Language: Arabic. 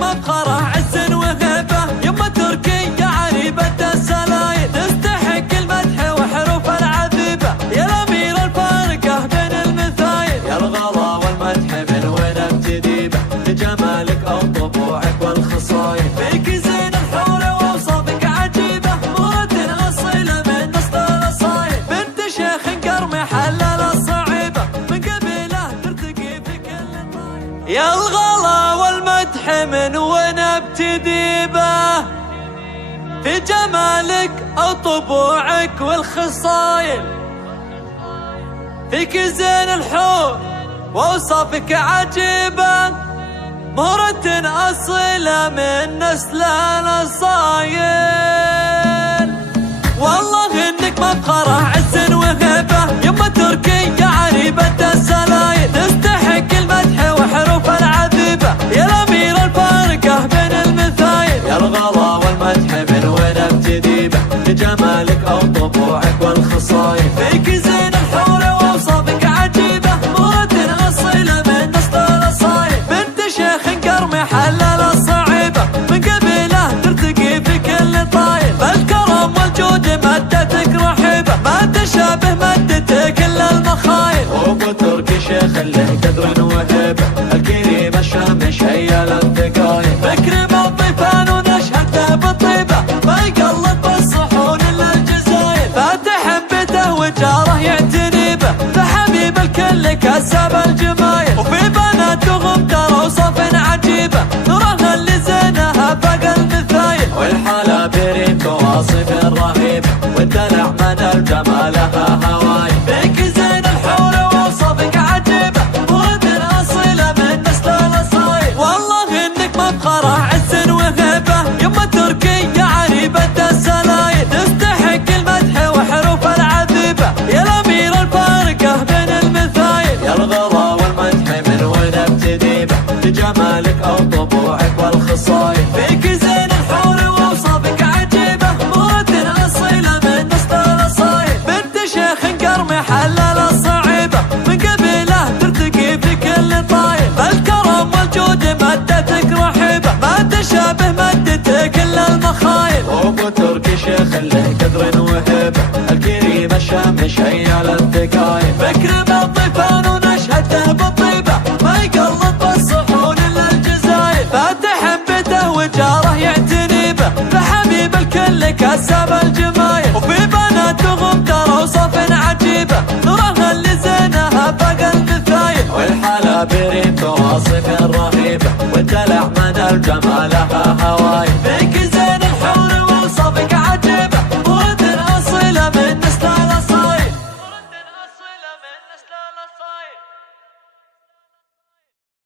مفخرة عز وهيبة، يمه تركية عريبة السلايل، تستحق المدح وحروف العذيبة، يا الأمير الفارقة بين المثايل. يا الغلا والمدح من وين ابتدي به؟ لجمالك أو طبوعك والخصايل، فيك زين الحور وأوصافك عجيبة، مرد أصيلة من نسل الأصايل، بنت شيخ قرم حلل الصعيبة، من قبيله ترتقي في كل طايل. يا الغلا والمدح من وين ابتدي به؟ في جمالك أو طبوعك والخصايل، فيك زين الحور وأوصافك عجيبة، مهرة أصيلة من نسل الأصايل. والله إنك مفخرة عز وهيبة، يمه تركية عريبة السلايل، تستحق المدح وحروف العذيبة، يا الأمير الفارقة بين المثايل. يا الغلا والمدح من وين ابتدي به؟ لجمالك أو طبوعك والخصايل، فيك زين الحور وأوصافك عجيبة، مهرة أصيلة من نسل الأصايل، بنت شيخ قرم حلل الصعيبة، من قبيله ترتقي في كل طايل. بالكرم والجود مدتك رحيبة، ما تشابه مدتك إلا المخايل. وابو تركي شيخ له قدر وهيبة، الكريم الشامش هي الانتقايل، فكر بالطيفان ونشهده بالطيبة، ما يقلب بالصحون إلا الجزايل، فاتح بيته وجاره يعتني به، فحبيب الكل كسب الجمايل، وفي بناتهم ترى وصف عجيبة، نورها اللي زينها فوق المثايل. والحلا بريم بواصف رهيبة، والدلع من الجمال لها هواي، فيك زين الحور وأوصافك عجيبة، مرد أصيلة من نسل الأصايل. والله إنك مفخرة عز وهيبة، يمه تركية عريبة السلايل، تستحق المدح وحروف العذيبة، يا الأمير الفارقة بين المثايل. يا الغلا والمدح من وين ابتدي به؟ لجمالك أو طبوعك والخصايل، فيك زين الحور وأوصافك عجيبة، مرد أصيلة من نسل الأصايل، بنت شيخ قرم حلل الصعيبة، من قبيله ترتقي في كل طايل. بالكرم والجود مدتك رحيبة، ما تشابه مدتك إلا المخايل. وابو تركي شيخ له قدر وهيبة، الكريم الشامش هي الانتقايل، فكر بالطيفان ونشهده بالطيبة، ما يقلب بالصحون إلا الجزايل، فاتح بيته وجاره يعتني به، فحبيب الكل كسب الجمايل، وفي بناتهم ترى وصف عجيبة، نورها اللي زينها فوق المثايل. والحلا بريم بواصف رهيبة، والدلع من الجمال لها